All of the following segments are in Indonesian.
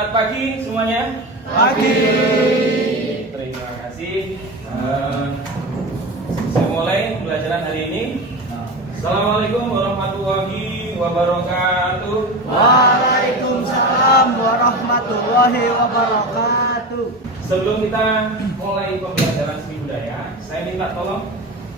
Selamat pagi semuanya. Pagi. Terima kasih. Saya mulai pembelajaran hari ini. Assalamualaikum warahmatullahi wabarakatuh. Waalaikumsalam warahmatullahi wabarakatuh. Sebelum kita mulai pembelajaran seni budaya, saya minta tolong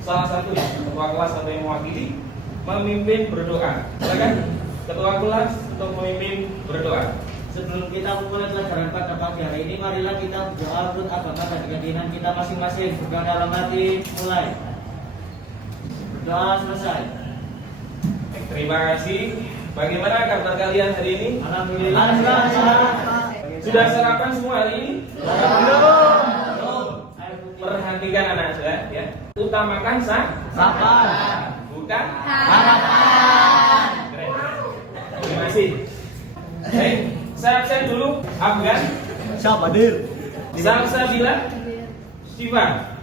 salah satu ketua kelas atau yang mewakili memimpin berdoa. Silakan ketua kelas untuk memimpin berdoa. Sebelum kita memulai pelajaran pada pagi hari ini, marilah kita berdoa menurut agama dan keyakinan kita masing-masing. Berdoa dalam hati, mulai. Berdoa selesai. Terima kasih. Bagaimana kabar kalian hari ini? Alhamdulillah. Sudah sarapan semua hari ini? Belum. Perhatikan anak saya, ya. Utamakan Sabar. bukan Harapan. keren. Terima kasih. Baik, saya absen dulu. Afgan, Sabadir. Salsabila, Siva.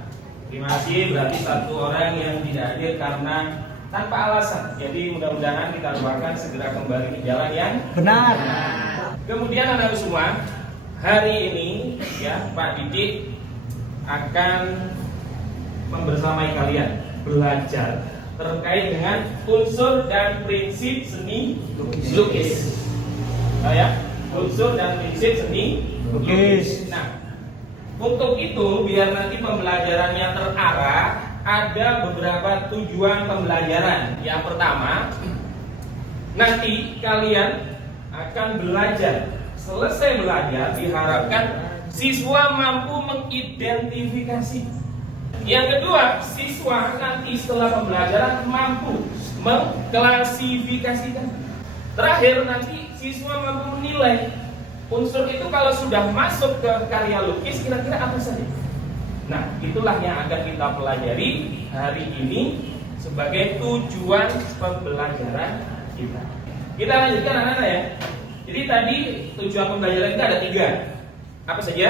Terima kasih. Berarti satu orang yang tidak hadir karena tanpa alasan. Jadi mudah-mudahan kita doakan segera kembali ke jalan yang Benar. Kemudian anak semua, hari ini ya Pak Didik akan membersamai kalian belajar terkait dengan unsur dan prinsip seni lukis. Nah, ya, unsur dan prinsip seni lukis. Nah, untuk itu biar nanti pembelajarannya terarah, ada beberapa tujuan pembelajaran. Yang pertama, nanti kalian akan belajar. Selesai belajar diharapkan siswa mampu mengidentifikasi. Yang kedua, siswa nanti setelah pembelajaran mampu mengklasifikasikan. Terakhir nanti siswa mampu menilai unsur itu kalau sudah masuk ke karya lukis kira-kira apa saja. Nah, itulah yang akan kita pelajari hari ini sebagai tujuan pembelajaran kita. Kita lanjutkan anak-anak ya. Jadi tadi tujuan pembelajaran kita ada 3. Apa saja?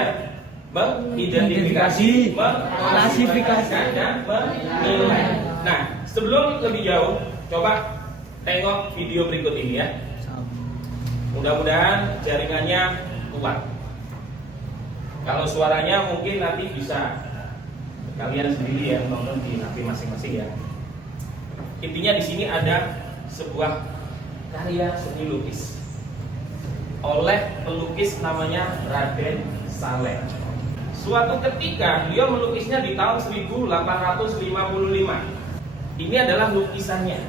Mengidentifikasi, mengklasifikasi, dan menilai. Nah, sebelum lebih jauh, coba tengok video berikut ini ya. Mudah-mudahan jaringannya kuat. Kalau suaranya mungkin nanti bisa kalian sendiri yang nonton di HP masing-masing ya. Intinya di sini ada sebuah karya seni lukis oleh pelukis namanya Raden Saleh. Suatu ketika beliau melukisnya di tahun 1855. Ini adalah lukisannya.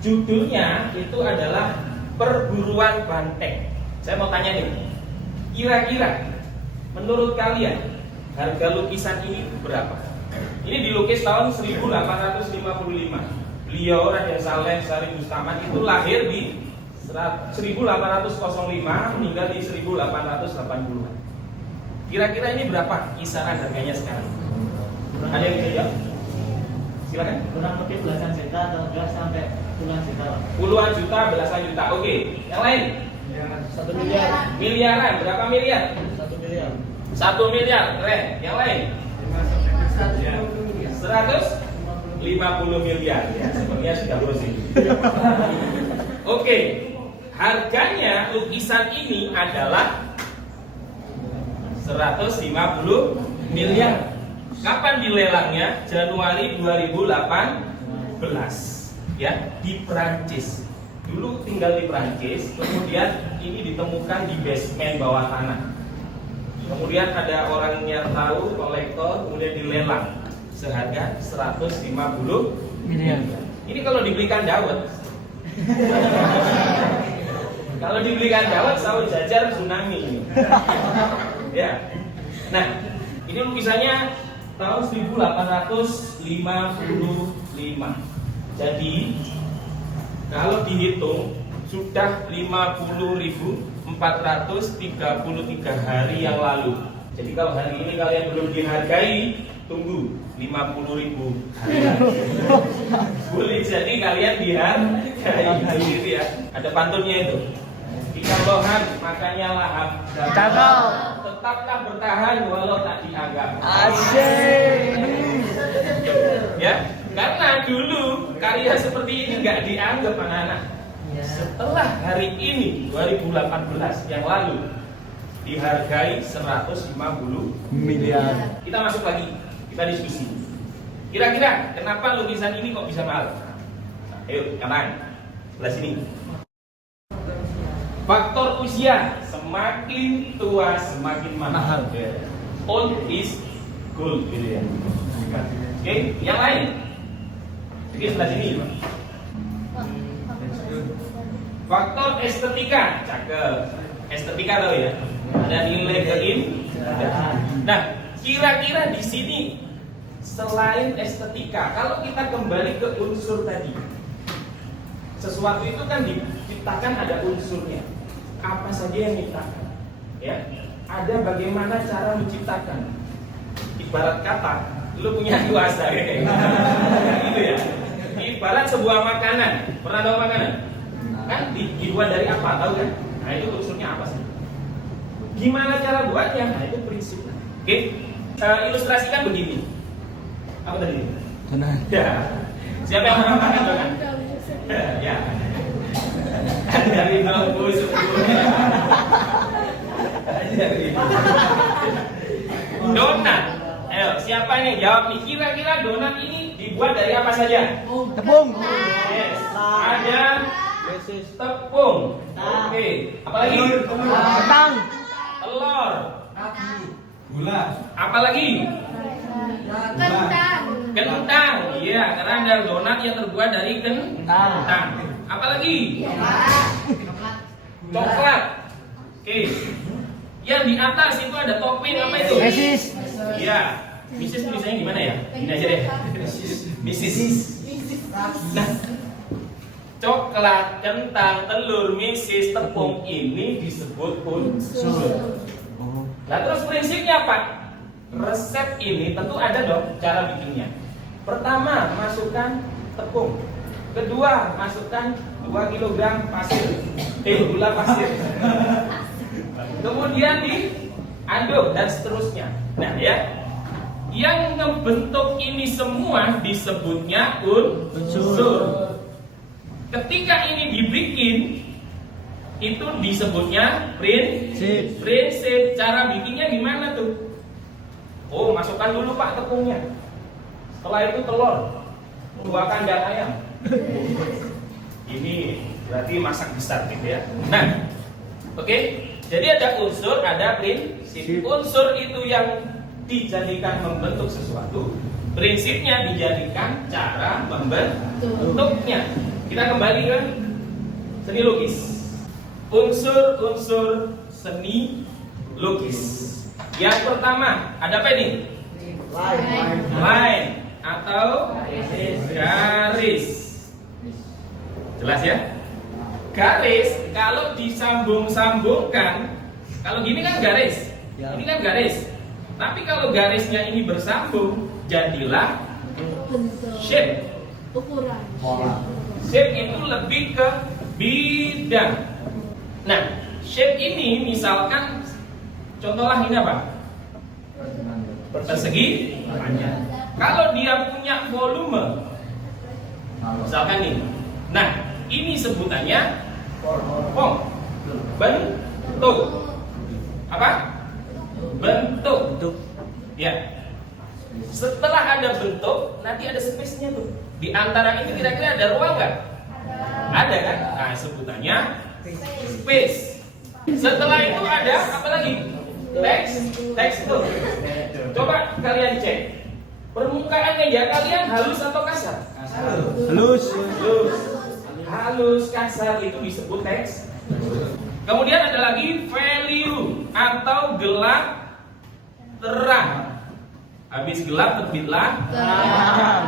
Judulnya itu adalah Perburuan Banteng. Saya mau tanya nih, kira-kira menurut kalian harga lukisan ini berapa? Ini dilukis tahun 1855. Beliau Raden Saleh Sari Bustaman itu lahir di 1805, meninggal di 1880-an. Kira-kira ini berapa kisaran harganya sekarang? Ada yang bisa jawab? Silakan. Kurang lebih belasan juta atau enggak sampai puluhan juta. Puluhan juta, belasan juta. Oke, yang lain? 1 miliar. Miliaran, berapa miliar? 1 miliar. 1 miliar, keren. Yang lain? 150 miliar. Ya, sebenarnya sudah lurus ini. Oke, harganya lukisan ini adalah 150 miliar. Kapan dilelangnya? Januari 2018. Ya, di Perancis. Dulu tinggal di Perancis, kemudian ini ditemukan di basement bawah tanah. Kemudian ada orang yang tahu, kolektor, kemudian dilelang seharga 150 miliar. Ini kalau dibelikan dawet. Kalau dibelikan dawet, sawo jajar tsunami. Ya. Nah, ini lukisannya tahun 1855. Jadi kalau dihitung sudah 50.433 hari yang lalu. Jadi kalau hari ini kalian belum dihargai, tunggu 50.000 hari lagi. Boleh jadi kalian dihargai gitu ya. Ada pantunnya itu. Jika Tuhan makanya lahap, tetaplah bertahan walau tak dianggap. Asyik. Ya, karena dulu karya seperti ini nggak dianggap anak-anak. Setelah hari ini 2018 yang lalu dihargai 150 Miliar. Kita masuk lagi, kita diskusi. Kira-kira kenapa lukisan ini kok bisa mahal? Nah, ayo, kanan, sebelah sini. Faktor usia, semakin tua semakin mahal. Old is gold, gitu ya. Oke, yang lain. Oke, sebelah sini. Faktor estetika, cakep. Estetika tahu ya? Ada nilai keindahan. Nah, kira-kira di sini selain estetika, kalau kita kembali ke unsur tadi, sesuatu itu kan diciptakan ada unsurnya. Apa saja yang diciptakan? Ya, ada bagaimana cara menciptakan. Ibarat kata, lu punya kuasa kayak gitu ya. Ibarat sebuah makanan. Pernah tahu makanan? Kan dibuat dari apa? Tahu kan? Nah, itu unsurnya apa sih? Gimana cara buatnya? Nah, itu prinsipnya. Oke, ilustrasikan begini. Apa tadi? Tenang. Ya. Siapa yang pernah makan donat? Ya. Dari 20 sebelumnya. Dari donat. Ayo, siapa nih jawab nih? Kira-kira donat ini dibuat dari apa saja? Tepung. Yes. Ada tepung. Oke. Apalagi? Kentang. Telur. Gula. Apalagi? Kentang. Kentang. Iya, karena ada donat yang terbuat dari kentang. Apalagi? Coklat. Oke. Yang di atas itu ada topping apa itu? Mesis. Iya. Misis tulisannya gimana ya? Ini aja deh. Misis. Nah, coklat, kentang, telur, misis, tepung ini disebut unsur. Nah, terus prinsipnya apa? Resep ini tentu ada dong cara bikinnya. Pertama, masukkan tepung. Kedua, masukkan 2 kg pasir. Gula pasir. Kemudian diaduk dan seterusnya. Nah, ya. Yang ngebentuk ini semua disebutnya unsur. Ketika ini dibikin, itu disebutnya prinsip. Cara bikinnya gimana tuh? Oh, masukkan dulu Pak tepungnya. Setelah itu telur, 2 kandang ayam. Ini berarti masak besar gitu ya. Nah, oke. Jadi ada unsur, ada prinsip. Unsur itu yang dijadikan membentuk sesuatu. Prinsipnya dijadikan cara membentuknya. Kita kembali ke seni lukis. Unsur-unsur seni lukis. Yang pertama, ada apa ini? Line atau garis. Jelas ya? Garis kalau disambung-sambungkan, kalau gini kan garis. Ini kan garis. Tapi kalau garisnya ini bersambung, jadilah shape. Ukuran. Shape itu lebih ke bidang. Nah, shape ini misalkan contohlah ini apa? Persegi panjang. Kalau dia punya volume, misalkan nih. Nah, ini sebutannya form. Bentuk. Apa? Bentuk. Ya. Setelah ada bentuk, nanti ada space-nya tuh. Di antara ini kira-kira ada ruang nggak? Ada kan? Nah, sebutannya space. Setelah itu ada apa lagi? Tekstur. Coba kalian cek. Permukaan meja kalian halus atau kasar? Halus. Halus, kasar itu disebut teks. Kemudian ada lagi value atau gelap terang. Habis gelap terbitlah terang.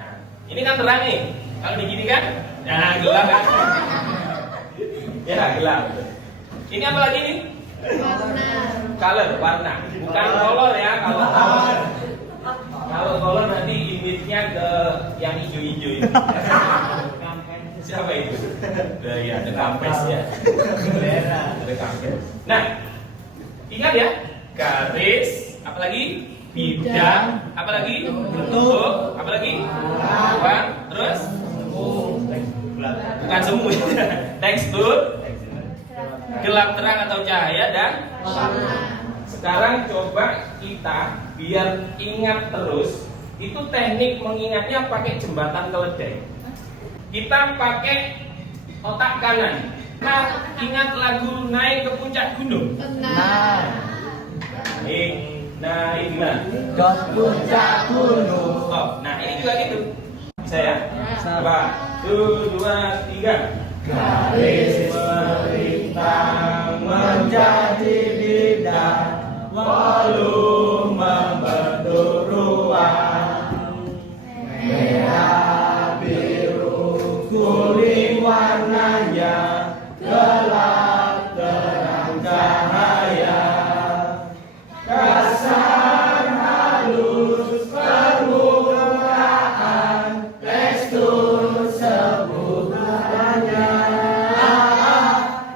Nah, ini kan terang nih. Kalau begini kan, nah gelap kan? Ya gelap. Ini apa lagi nih? Color, warna. Bukan color ya, kalau color. Kalau color nanti image-nya ke yang hijau-hijau itu. Siapa itu? Ya, ada kampes ya. Ada kampes. Nah, ingat ya, garis, apalagi bidang, apalagi bentuk, apalagi warna, terus Bukan semu. Tekstur, gelap terang atau cahaya dan warna. Sekarang coba kita biar ingat terus, itu teknik mengingatnya pakai jembatan keledai. Kita pakai otak kanan. Nah, ingat lagu Naik ke Puncak Gunung. Naik gimana? Ke puncak gunung. Stop. Nah, ini juga gitu. Bisa ya? Coba. 1, 2, 3. Garis melintang menjadi bidang, volume membentuk ruang. Merah, biru, kuning warnanya, gelap, terang, cahaya. Kasar, halus, permukaan, tekstur, sebutannya.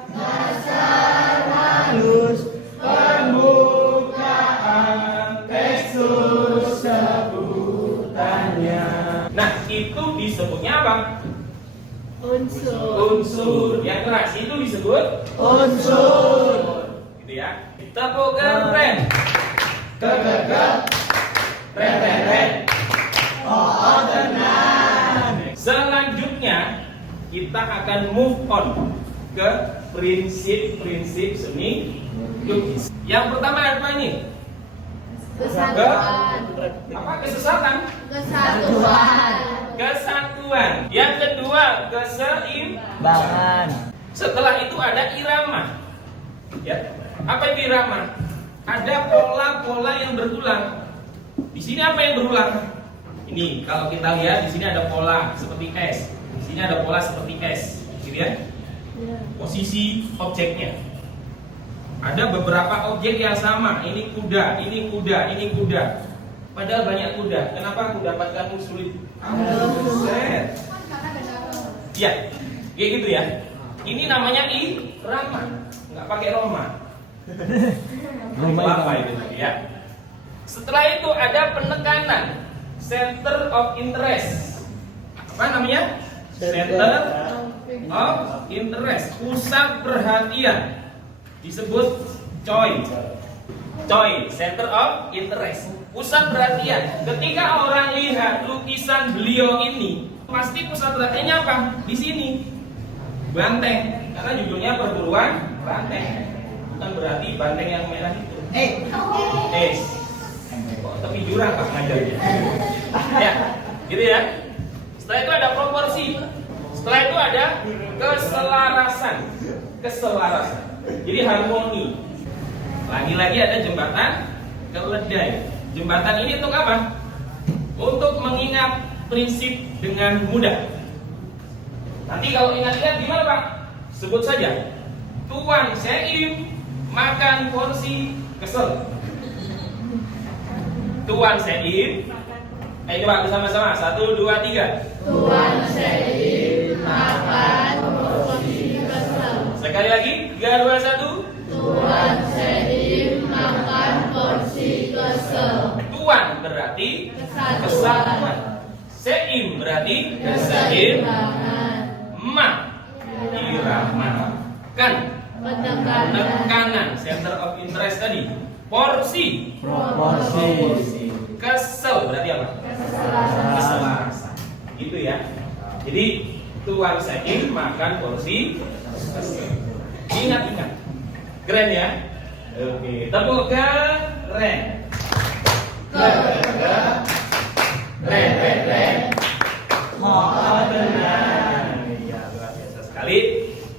Kasar, halus, permukaan, tekstur, sebutannya. Nah, itu disebutnya apa? Unsur. Unsur. Yang keras itu disebut Unsur. gitu ya. Tepuk keren. Kegegep, Keren. oh tenang. Selanjutnya kita akan move on ke prinsip-prinsip seni lukis. Yang pertama apa ini? Kesatuan. Apa? Kesesatan? Kesatuan. Kesatuan. Yang kedua keseimbangan. Setelah itu ada irama. Ya. Apa itu irama? Ada pola-pola yang berulang. Di sini apa yang berulang? Ini kalau kita lihat di sini ada pola seperti S. Di sini ada pola seperti S, gitu ya. Posisi objeknya. Ada beberapa objek yang sama. Ini kuda, ini kuda, ini kuda. Padahal banyak kuda. Kenapa aku dapatkan sulit? Set. Ya, kayak gitu ya. Ini namanya irama, nggak pakai Roma. Apa itu ya? Setelah itu ada penekanan, center of interest. Apa namanya? Center of interest, pusat perhatian. Disebut COI. COI, center of interest, pusat perhatian. Ketika orang lihat lukisan beliau ini, pasti pusat perhatiannya apa? Di sini. Banteng, karena judulnya perburuan banteng. Bukan berarti banteng yang merah itu. Kok tepi jurang Pak ngajarnya. Ya, gitu ya. Setelah itu ada proporsi. Setelah itu ada keselarasan. Jadi harmoni. Lagi-lagi ada jembatan keledai. Jembatan ini untuk apa? Untuk mengingat prinsip dengan mudah. Nanti kalau ingat-ingat gimana Pak? Sebut saja. Tuan Seim makan porsi kesel. Tuan Seim. Ayo coba bersama-sama. 1, 2, 3. Tuan Seim makan porsi kesel. Sekali lagi. 3, 2, 1. Tuan Seim makan porsi kesel. Tuan berarti Kesatuan. kesatuan. Seim berarti keseimbangan. Ma irama. Kan penekanan, center of interest tadi. Porsi. Kesel berarti apa? Keselarasan. Gitu ya. Jadi Tuan Seim makan porsi kesel. Ingat. Keren ya? Oke, tepuk keren. Keren. Oh, tenang. Iya, luar biasa sekali.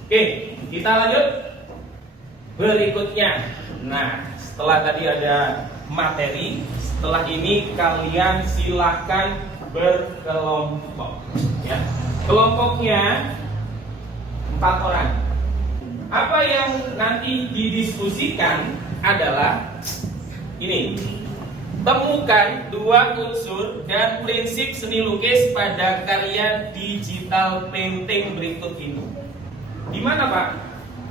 Oke, kita lanjut berikutnya. Nah, setelah tadi ada materi, setelah ini kalian silahkan berkelompok. Ya, kelompoknya 4 orang. Apa yang nanti didiskusikan adalah ini. Temukan 2 unsur dan prinsip seni lukis pada karya digital painting berikut ini. Di mana Pak?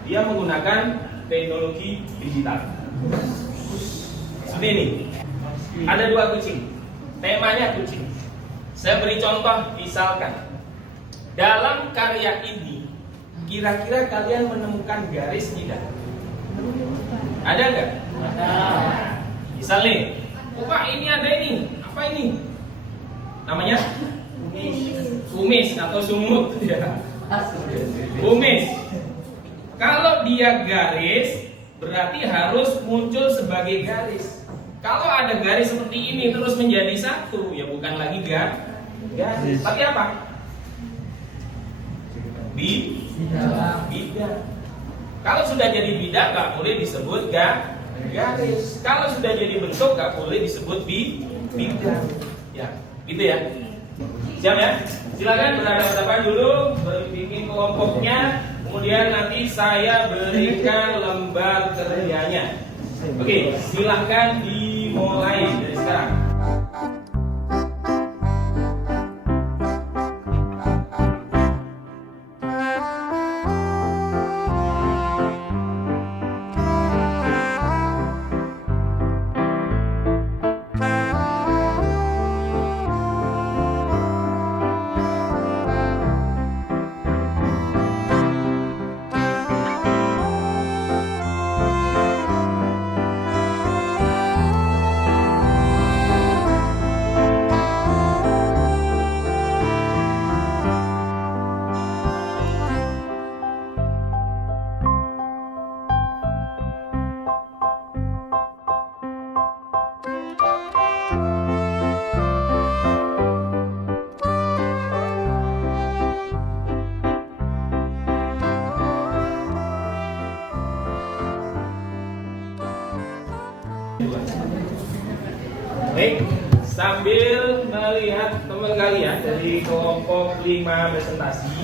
Dia menggunakan teknologi digital. Seperti ini. Ada 2 kucing. Temanya kucing. Saya beri contoh, misalkan Dalam karya ini, kira-kira kalian menemukan garis tidak? Ada nggak? Ada. Misal nih, oh Pak, ini ada ini. Apa ini? Namanya? Kumis atau sumut ya. Kumis. Kalau dia garis, berarti harus muncul sebagai garis. Kalau ada garis seperti ini terus menjadi satu, ya bukan lagi garis. Tapi apa? Bidang. Kalau sudah jadi bidang nggak boleh disebut garis. Kalau sudah jadi bentuk nggak boleh disebut bidang. Ya, gitu ya. Siap ya? Silakan berhadapan dulu, bikin kelompoknya, kemudian nanti saya berikan lembar kerjanya. Oke, silakan dimulai dari sekarang. Baik, sambil melihat teman kalian dari kelompok 5 presentasi,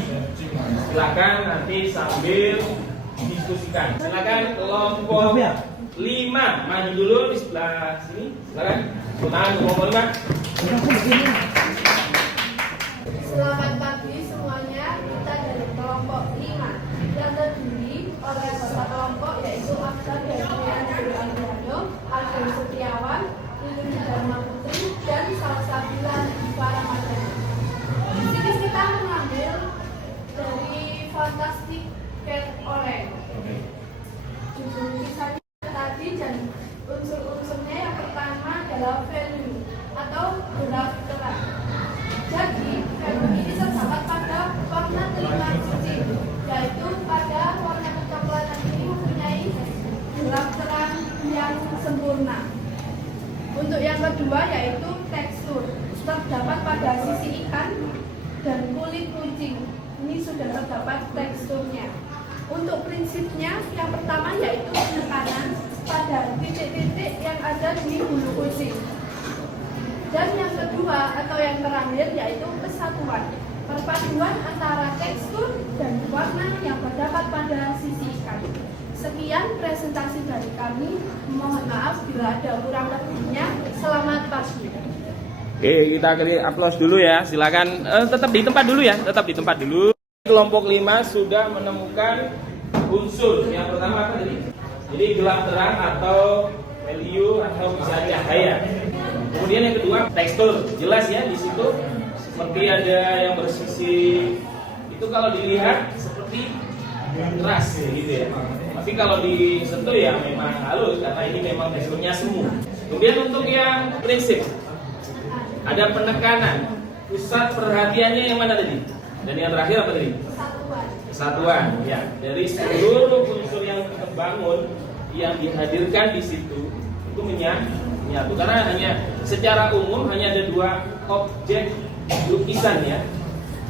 silakan nanti sambil diskusikan. Silakan kelompok 5 maju dulu di sebelah sini. Silakan. Tangan kelompok 5. Selamat pagi semuanya, kita dari kelompok 5 yang terdiri oleh bapak kelompok yaitu Aksan Daniel Agriano, Ageng Setiawan, Lili Dharma Putri, dan Salsabila Paramadana. Di sini kita mengambil dari Fantastic Cat Orange. Judul kisahnya tadi dan unsur-unsurnya yang pertama adalah value atau graf terang. Jadi, value ini terdapat pada warna kelima cacing, yaitu pada warna kecoklatan ini mempunyai graf terang yang sempurna. Untuk yang kedua yaitu tekstur, terdapat pada sisi ikan dan kulit kucing. Ini sudah terdapat teksturnya. Untuk prinsipnya, yang pertama yaitu penekanan pada titik-titik yang ada di bulu kucing. Dan yang kedua atau yang terakhir yaitu kesatuan, perpaduan antara tekstur dan warna yang terdapat pada sisi ikan. Sekian presentasi dari kami. Mohon maaf bila ada kurang lebihnya. Selamat pagi. Oke, kita aplaus dulu ya. Silakan tetap di tempat dulu ya. Tetap di tempat dulu. Kelompok 5 sudah menemukan unsur. Yang pertama apa tadi? Jadi gelap terang atau value atau bisa cahaya. Kemudian yang kedua tekstur. Jelas ya di situ seperti ada yang bersisi. Itu kalau dilihat seperti keras gitu ya. Tapi kalau disentuh ya memang halus karena ini memang teksturnya semu. Kemudian untuk yang prinsip ada penekanan. Pusat perhatiannya yang mana tadi? Dan yang terakhir apa tadi? Kesatuan. Ya, dari seluruh unsur yang kita bangun yang dihadirkan di situ itu menyatu. Karena hanya secara umum hanya ada 2 objek lukisan ya,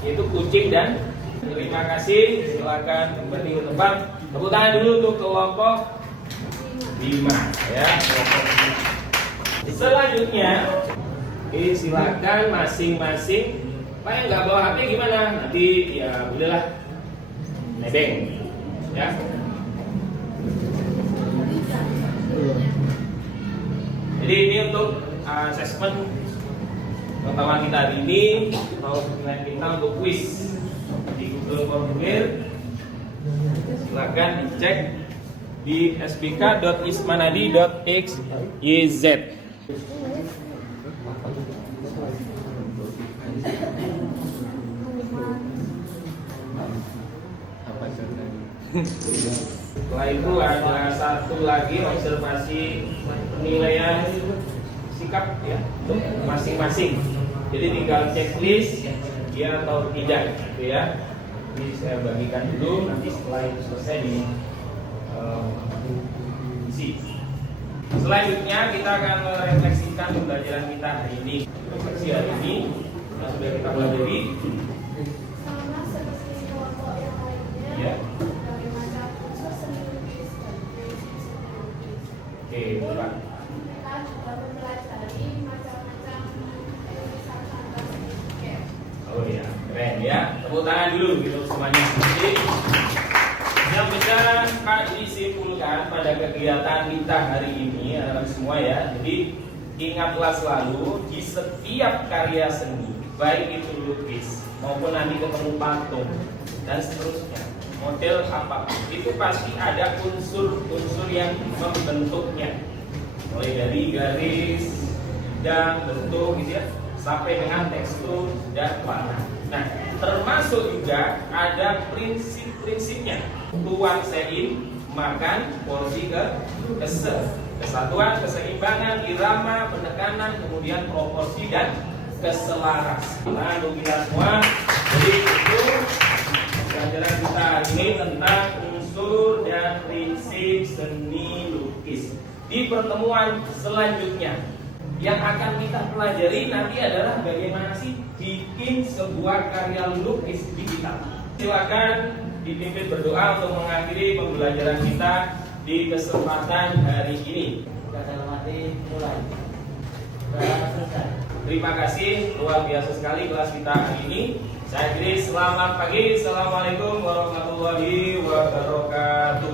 yaitu kucing dan. Terima kasih. Silakan kembali ke tempat. Tepuk tangan dulu untuk kelompok 5 ya. Selanjutnya, silakan masing-masing. Pak yang nggak bawa HP gimana? Nanti ya bolehlah nebeng ya. Jadi ini untuk asesmen pertama kita hari ini. Mau kita untuk quiz di Google Formulir. Silakan dicek di sbk.ismanadi.xyz. Setelah itu ada satu lagi observasi penilaian sikap ya untuk masing-masing. Jadi tinggal checklist ya atau tidak gitu ya. Ini saya bagikan dulu, nanti setelah itu selesai di isi. Selanjutnya kita akan merefleksikan pembelajaran kita hari ini. Refleksi hari ini yang sudah kita pelajari. Sama seperti kelompok yang lainnya, Ya. bagaimana unsur seni lukis dan prinsip seni lukis. Oke, Pak. Kita juga mempelajari macam-macam lukisan kanvas seni. Oh ya, keren ya. Tepuk tangan dulu gitu semuanya. Jadi, yang bisa Pak disimpulkan pada kegiatan kita hari ini adalah semua ya. Jadi ingatlah selalu di setiap karya seni, baik itu lukis maupun nanti ketemu patung dan seterusnya, model apa itu pasti ada unsur-unsur yang membentuknya, mulai dari garis dan bentuk gitu ya, sampai dengan tekstur dan warna. Nah, termasuk juga ada prinsip-prinsipnya. Tuan sein, makan, porsi kesatuan, keseimbangan, irama, penekanan, kemudian proporsi dan keselaras. Nah, untuk kita semua, jadi itu pelajaran kita hari ini tentang unsur dan prinsip seni lukis. Di pertemuan selanjutnya yang akan kita pelajari nanti adalah bagaimana sih bikin sebuah karya lukis digital. Silakan dipimpin berdoa untuk mengakhiri pembelajaran kita di kesempatan hari ini. Kita dalam hati mulai. Sudah selesai. Terima kasih, luar biasa sekali kelas kita hari ini. Saya akhiri, selamat pagi, assalamualaikum warahmatullahi wabarakatuh.